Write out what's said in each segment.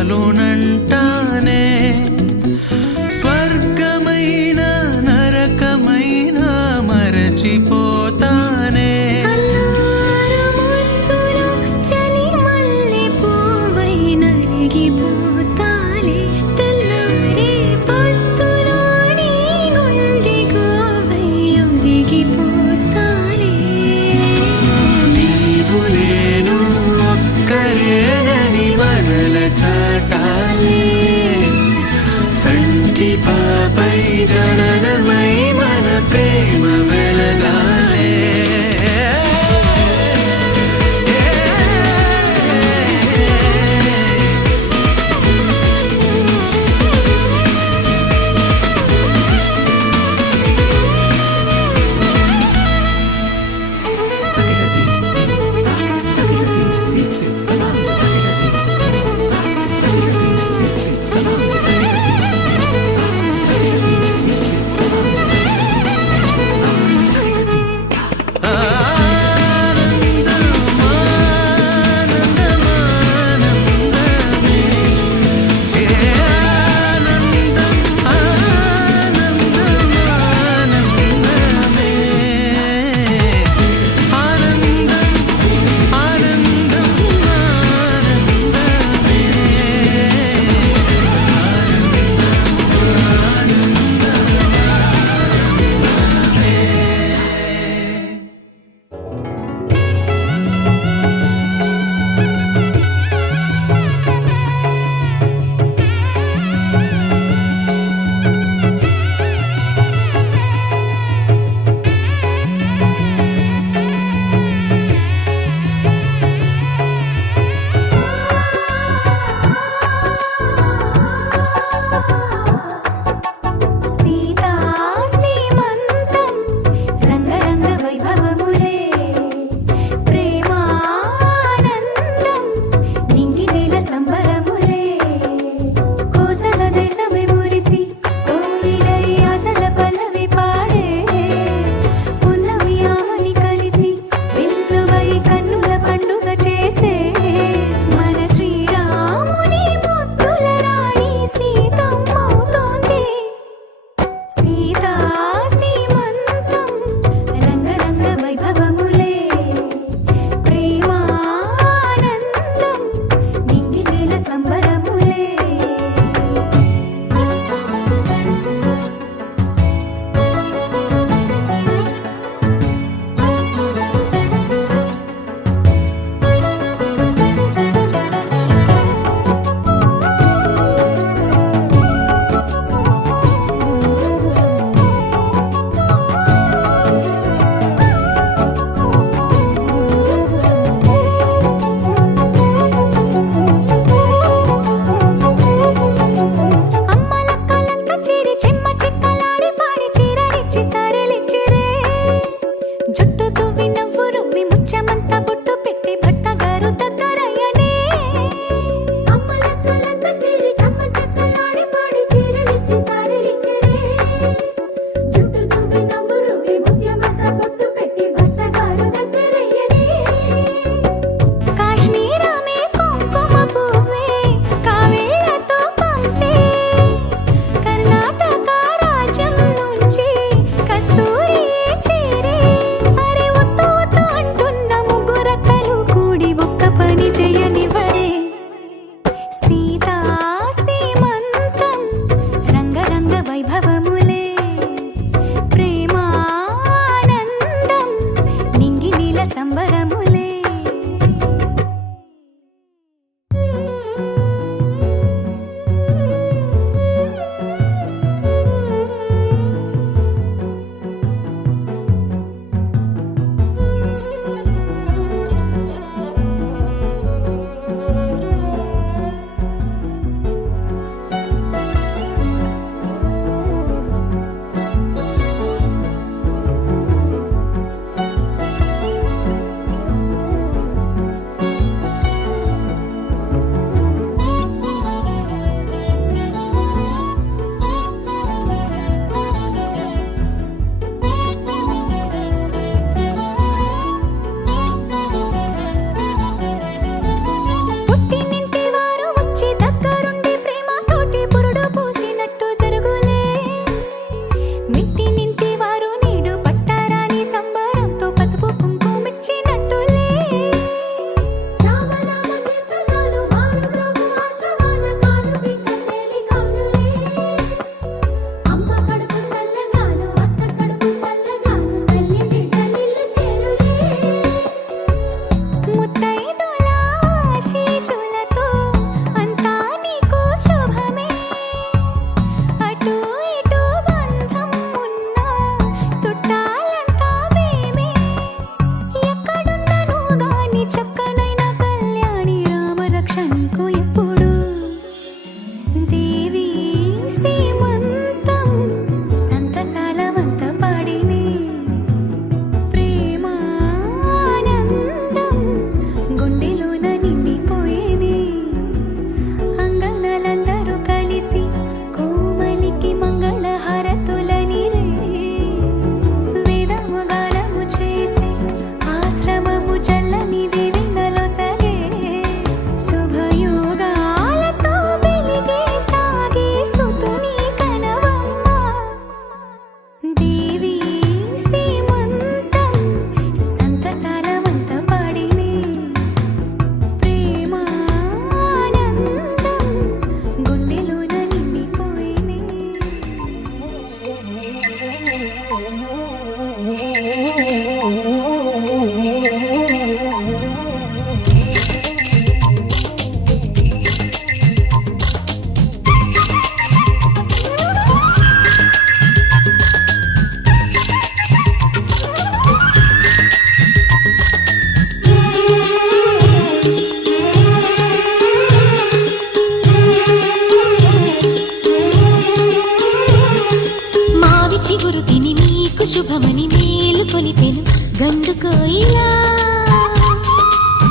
నాలోనంటానే స్వర్గమైన నరకమైన మరచిపోతానే నీవు నేను ఒక్కరేనని మనల చాటాలి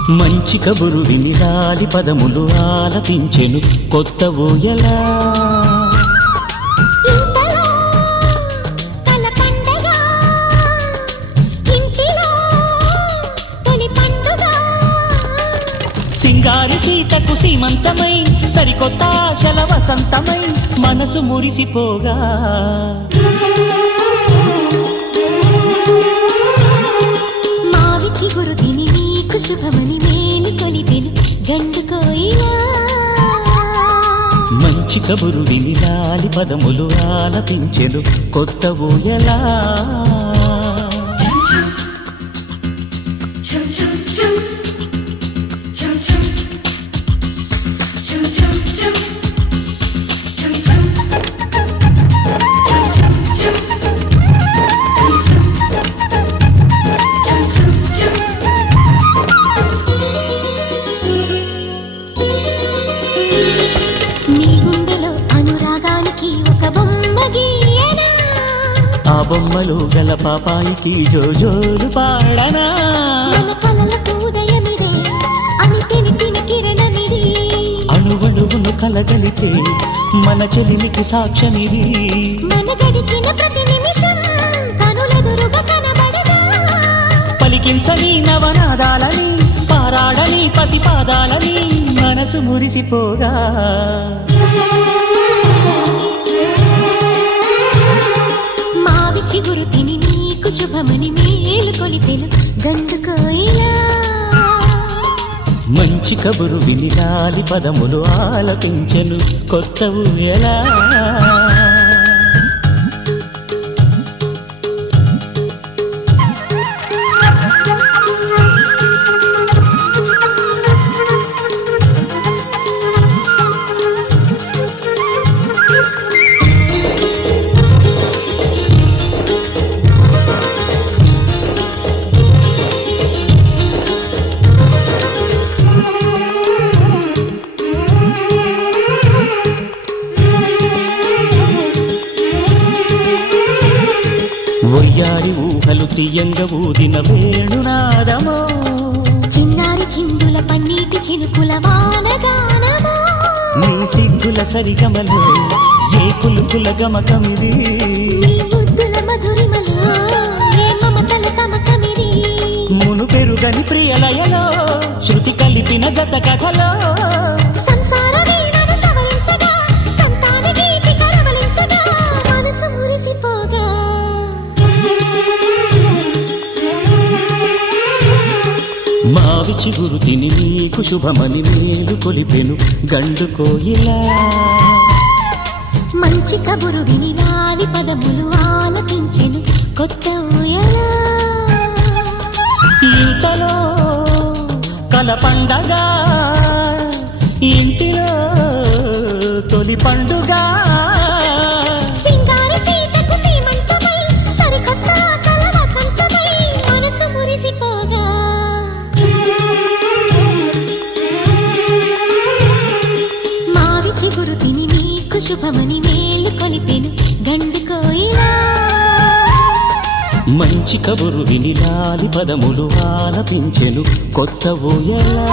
మంచి కబురు విని రాలి పదములు ఆలపించెను కొత్త ఊయలా. సింగారి సీతకు సీమంతమై సరికొత్త ఆశల వసంతమై మనసు మురిసిపోగా. మావి చిగురు తిని నీకు శుభమని మేలు కొలిపెను గండు కోయిలా. మంచి కబురు విని లాలి పదములు ఆలపించెను కొత్త ఊయలా. ఆ బొమ్మలు గల పాపాయికి జోజోలు పాడనా. అణువణువును కలగలితే మన చెలిమికి సాక్ష్యమిది. పలికించని నవనాదాలని పారాడని పసిపాదాలని మనసు మురిసిపోగా. చిగురు తిని నీకు శుభమని మేలు కొలిపెను గండు కోయిలా. మంచి కబురు విని లాలి పదములు ఆలపించెను కొత్త ఊయలా. ఒయ్యారి ఊహలు తీయంగ ఊదిన వేణునాదమో. చిన్నారి చిందుల పన్నీటి చినుకుల వానగానమో. నీ సిగ్గుల సరిగమలో ఏ కులుకుల గమకమిది. బుద్ధుల మధురిమలో ఏ మమతల తమకమిది. మును పెరుగని ప్రియలయలో శృతి కలిపిన గత కథలో. మావి చిగురు తిని నీకు శుభమని మేలు కొలిపెను గండు కోయిలా. మంచి కబురు విని లాలి పదములు ఆలపించెను కొత్త ఊయలా. ఇంతలో కల పండగ ఇంటిలో తొలి పండుగ. శుభమని మేలు కొలిపెను గండు కోయిలా. మంచి కబురు విని లాలి పదములు ఆలపించెను కొత్త ఊయలా.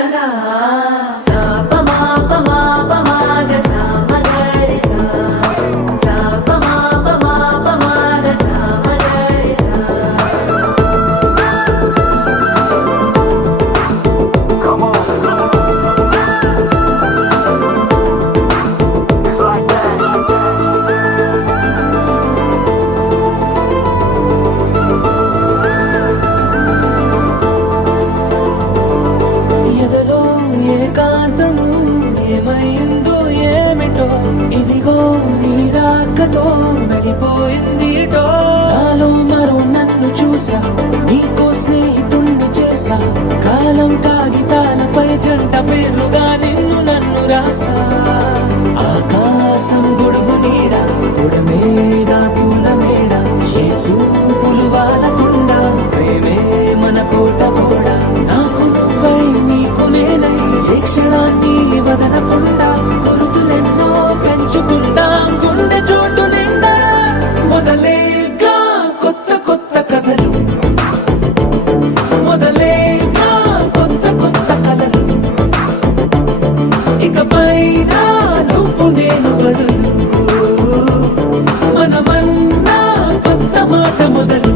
సా ప మా ప మా ప మా గ సా మ గ రి సా సా ప మా ప మా ప మా గ సా మ గ రి సా ఎదలో ఏకాంతము ఏమైందో ఏమిటో ఇదిగో నీ రాకతో వెళ్ళిపోయిందిటో నాలో మరో నన్ను చూసా నీకో స్నేహితుణ్ణి చేసా కాలం కాగితాలపై జంట పేర్లుగా నిన్ను నన్ను రాసా ఆకాశం గొడుగు నీడ గుడమేడ పూల మేడ ఏ చూపులు వాలకుండా ప్రేమే మన కోట కూడా నాకు నువ్వై నీకు నేనై ఏ క్షణాన్ని వదలకుండా గురుతులెన్నో పెంచుకుందాం గుండె చోటు నిండా మొదలేగా కొత్త కొత్త కథలు మొదలేగా కొత్త కొత్త కలలు ఇకపైన నువ్వు నేను బదులు మనమన్నా కొత్త మాట మొదలు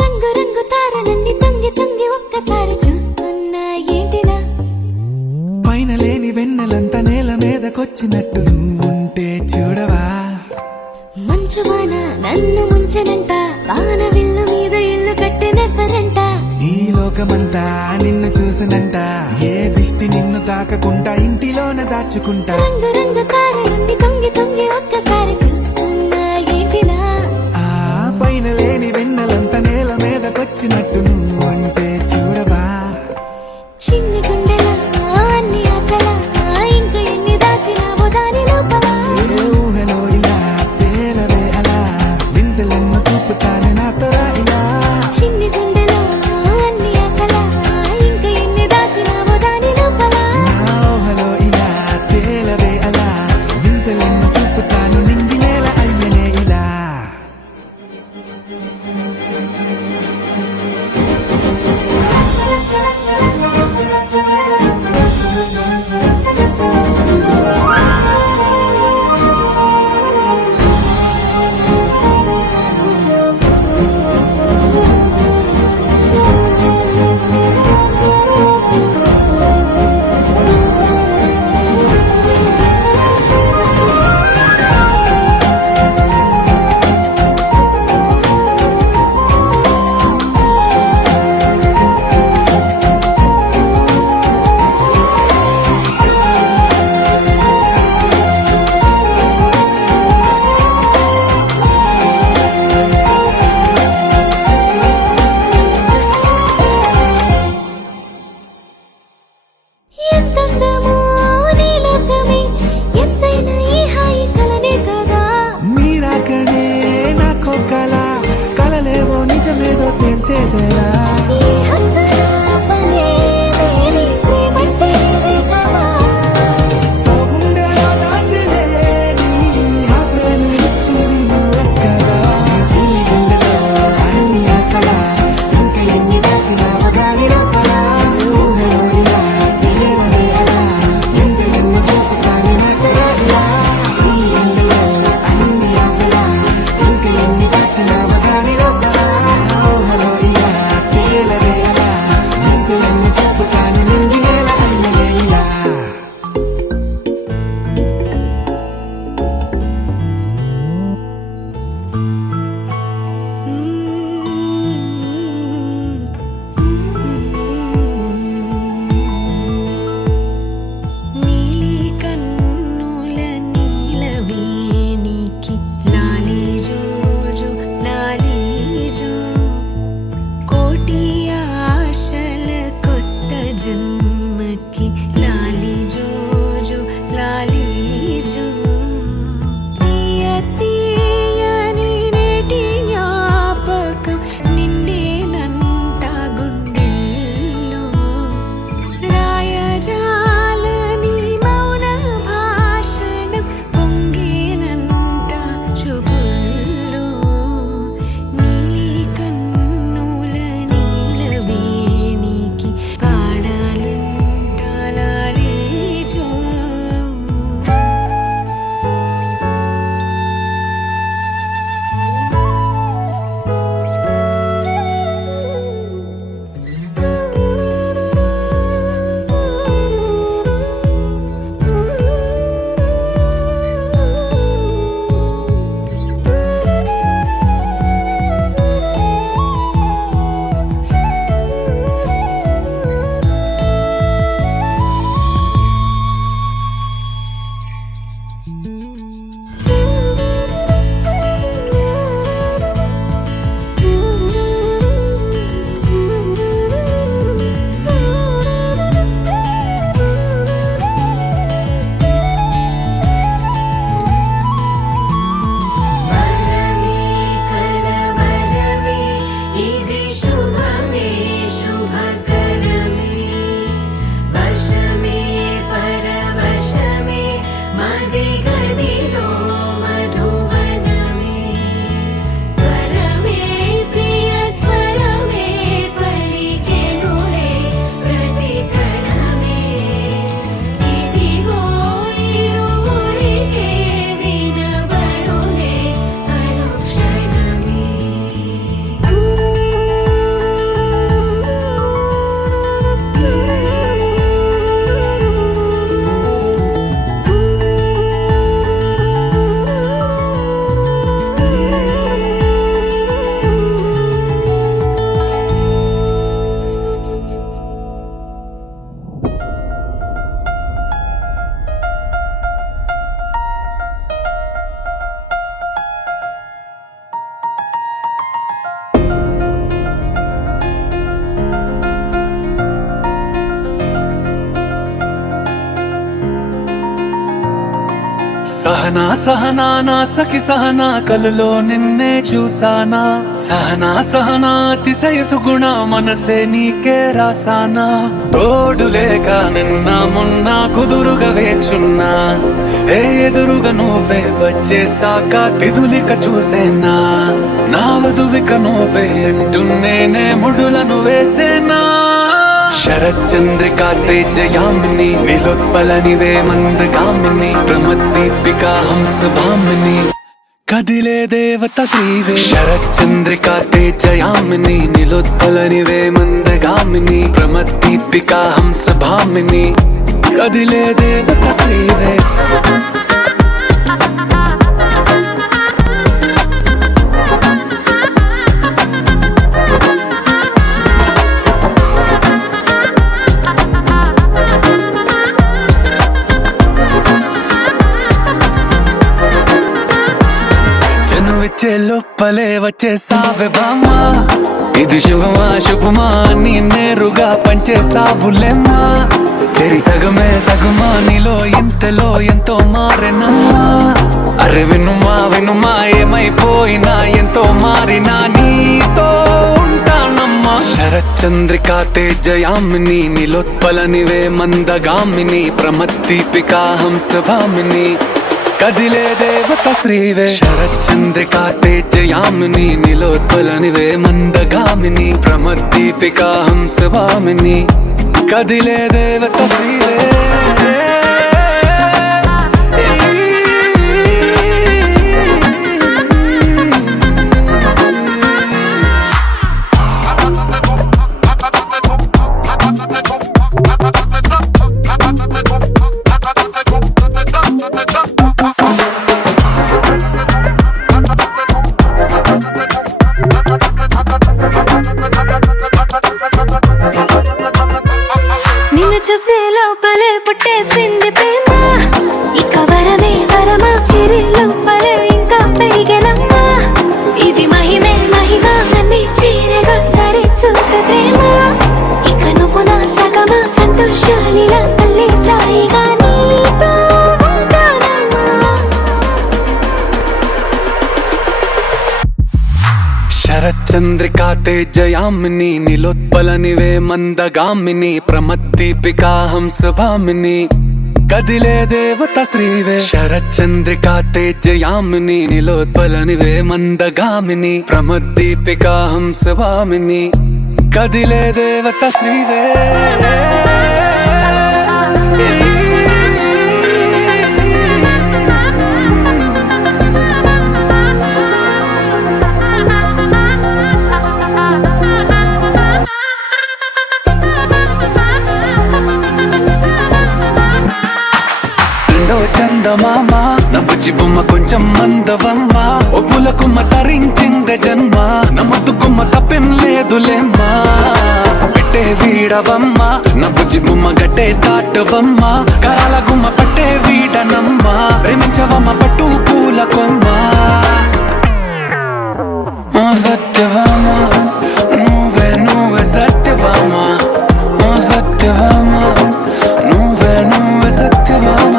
రంగు రంగు తారలన్నీ తొంగి తొంగి ఒక్కసారి చూస్తున్నా ఏంటిలా పైన లేని వెన్నెలంతా నేల మీదకొచ్చినట్టు నువ్వుంటే చూడవా మంచు వాన నన్ను ముంచనంట వాన విల్లు మీద ఇల్లు కట్టినెవ్వరంట ఈ లోకమంతా నిన్ను చూసినంట ఏ దిష్టి నిన్ను తాకకుండా ఇంటిలోన దాచుకుంటా రంగు రంగు తారలన్నీ తొంగి తొంగి ఒక్కసారి చూస్తున్నా ఏంటిలా ఆ పైన లేని వెన్నెలంతా నేల మీదకొచ్చినట్టు నువ్వుంటే చూడవా చిన్ని గుండెలా అన్ని ఆశలా ఇంకా ఎన్ని దాచినావో దాని లోపల ఏ ఊహలో ఇలా తేలవే అలా వింతలెన్నో చూపుతాను నాతో రా ఇలా చిన్ని గుండెలో అన్ని ఆశలా ఇంకా ఎన్ని దాచినావో దాని లోపల నా ఊహలో ఇలా తేలవే అలా వింతలెన్నో చూపుతాను నింగి నేల అయ్యనే ఇలా సహనా సహనా నా సఖి సహనా కలలో నిన్నే చూసానా సహనా సహనా అతిశయ సుగుణ మనసే నీకే రాసానా తోడు లేక నిన్న మొన్న కుదురుగా వేచున్నా ఏ ఎదురుగా నువ్వే వచ్చేసాక తిదులిక చూసేనా నా వధువిక నువ్వే అంటున్నేనే ముడులను వేసేనా శరచంద్రికా తేజయామిని నిలోత్పలనివే మందగామిని ప్రమద్దీపికా హంసభామిని కదిలే దేవత శ్రీవే శరచంద్రికా తేజయామిని నిలోత్పలనివే మందగామిని ప్రమద్దీపికా హంసభామిని కదిలే దేవత శ్రీవే వచ్చే లోపలే వచ్చేసావే బామ్మా ఇది శుభమా శుభమా నీ నేరుగా పంచేసావులేమ్మా చెరి సగమే సగమా నీలో ఇంతలో ఎంతో మారేనమ్మా అరే వినుమా వినుమా ఏమైపోయినా ఎంతో మారినా నీతో ఉంటానమ్మా శరచంద్రికా తేజయామిని నిలోత్పలనివే మందగామిని ప్రమద్దీపికా హంసభామిని కదిలే దేవత శ్రీవే శరచంద్రికా తేజయామిని నిలోత్పలనివే మందగామిని ప్రమద్దీపికా హంసభామిని కదిలే దేవత శ్రీవే నిన్ను చూసే లోపలే పుట్టేసింది ప్రేమ ఇక వరమే వరమా చిరి లోపలే ఇంకా పెరిగెనమ్మా ఇది మహిమే మహిమ అన్ని చీరగా ధరి చూపే ప్రేమ ఇక నువ్వు నా సగమా సంతోషాలిలా మళ్ళీ సాయిగా నీతో ఉంటానమ్మా శరచంద్రికా తేజయామిని నిలోత్పలనివే మందగామిని ప్రమద్దీపికా హంసభామిని కదిలే దేవత శ్రీవే శరచంద్రికా తేజయామిని నిలోత్పలనివే మందగామిని ప్రమద్దీపికా హంసభామిని కదిలే దేవత శ్రీవే చందమామ నవ్వుచి బొమ్మ కొంచెం మందవమ్మ ఒప్పుల కుమ్మ తరించిందే జన్మ నమ్మద్దు కుమ్మ తప్పేం లేదులేమ్మా పెట్టే వీడవమ్మ నవ్వుచి బొమ్మ గట్టే దాటవమ్మ కరాల గుమ్మ పట్టే వీడనమ్మ ప్రేమించవమ్మ పట్టు పూల కొమ్మ సత్యవామ నువ్వే నువ్వే సత్యవామ సత్యవామ నువ్వే నువ్వే సత్యవామ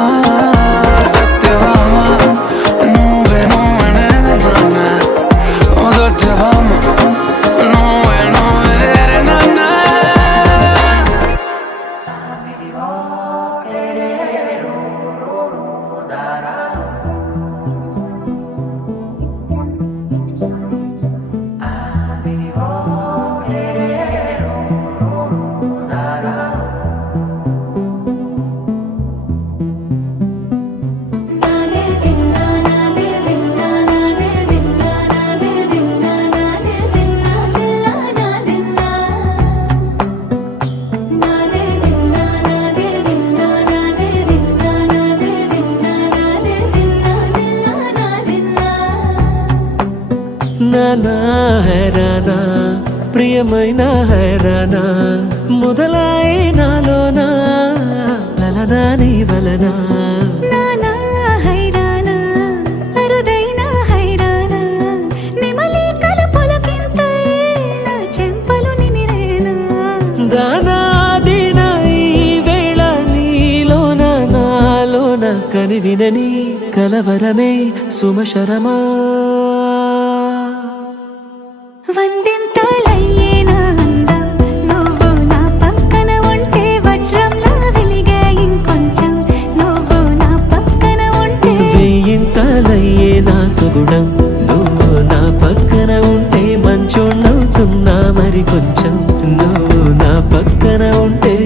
నానా హైరానా ప్రియమైన హైరానా మొదలాయి నాలోనా లలనా నీ వలనా నానా హైరానా అరుదైన హైరానా నెమలి కలుపులకింతై నా చెంపలు నిమిరేనా దానాదిన ఈ వేళ నీలోన నాలోన కనివినని కలవరమే సుమశరమా వందింతలయ్యేనా అందం నువ్వు నా పక్కన ఉంటే వజ్రంలా వెలిగే ఇంకొంచెం నువ్వు నా పక్కన ఉంటే వేయింతలయ్యే నా సుగుణం నువ్వు నా పక్కన ఉంటే మంచోణ్ణవుతున్నా మరి కొంచెం నువ్వు నా పక్కన ఉంటే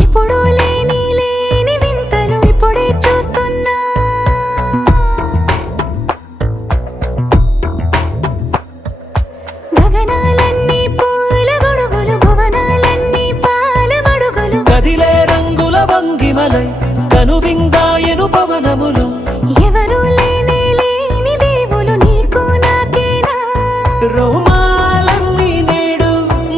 ఎప్పుడూ లేని వింతలు ఇప్పుడే చూస్తున్నా గగనాలన్నీ పూల గొడుగులు భువనాలన్నీ పాల మడుగులు కదిలే రంగుల భంగిమలై కనువిందాయను పవనములు ఎవరూ లేని దేవులు నీకు నాకేనా రోమాలన్నీ నేడు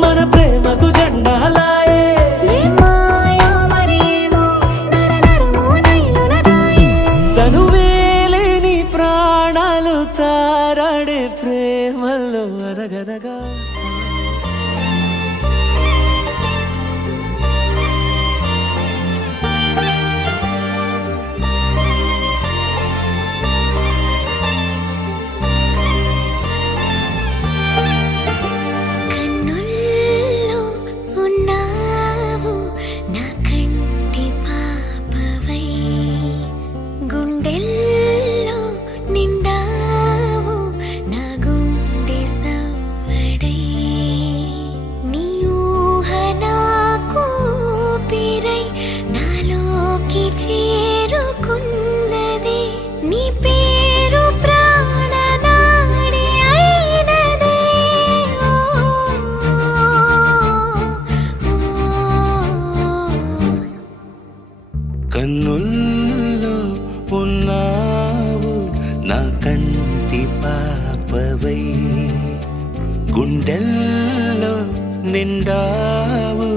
మన ప్రేమకు జెండాలాయే ఏ మాయో మరి ఏమో నరనరమో నైలున దాయే తనువేలేని ప్రాణాలు తారాడే ప్రేమల్లో అరగరగా కన్నుల్లో ఉన్నావు నా కంటి పాపవై గుండెల్లో నిండావు నా గుండె సవ్వడై నీ ఊహ నాకు ఊపిరై నాలోకి చేరుకున్నది నీ పేరు ప్రాణనాడి అయినదే కన్నుల్లో ఉన్నావు నా కంటి పాపవై గుండెల్లో నిండావు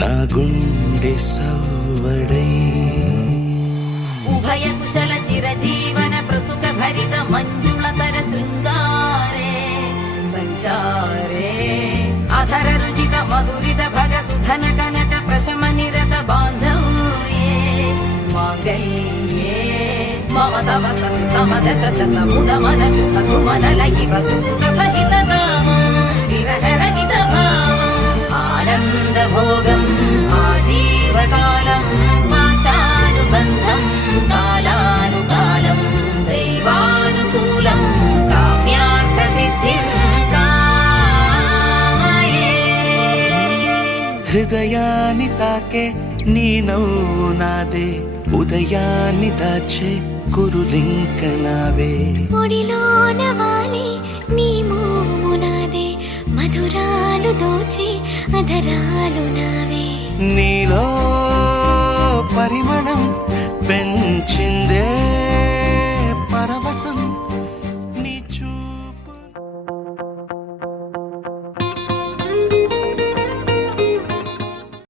నా గుండె సవ్వడై ఉభయ కుశల చిరజీవన ప్రసుక భరిత మంజుళతర శృంగారే సంచారే అధర రుచిత మధురిత భగ సుధన కనక ప్రశమ నిరత బాంధవ్యే మాంగళ్యే మమ తవ సతి సమదశ శత ముదమన శుభ సుమన లయివ సుసుత సహిత కామం విరహ రహిత భావం ఆనంద భోగం ఆజీవకాలం పాశానుబంధం కాలానుకాలం దైవానుకూలం కామ్యార్థ సిద్ధిం కామయే హృదయాన్ని తాకే నీ నవ్వు నాదే ఉదయాన్ని దాచే కురులింక నావే ఒడిలోన వాలి నీ మోము నాదే మధురాలు దోచి అధరాలు నావే నీలో పరిమళం పెంచింది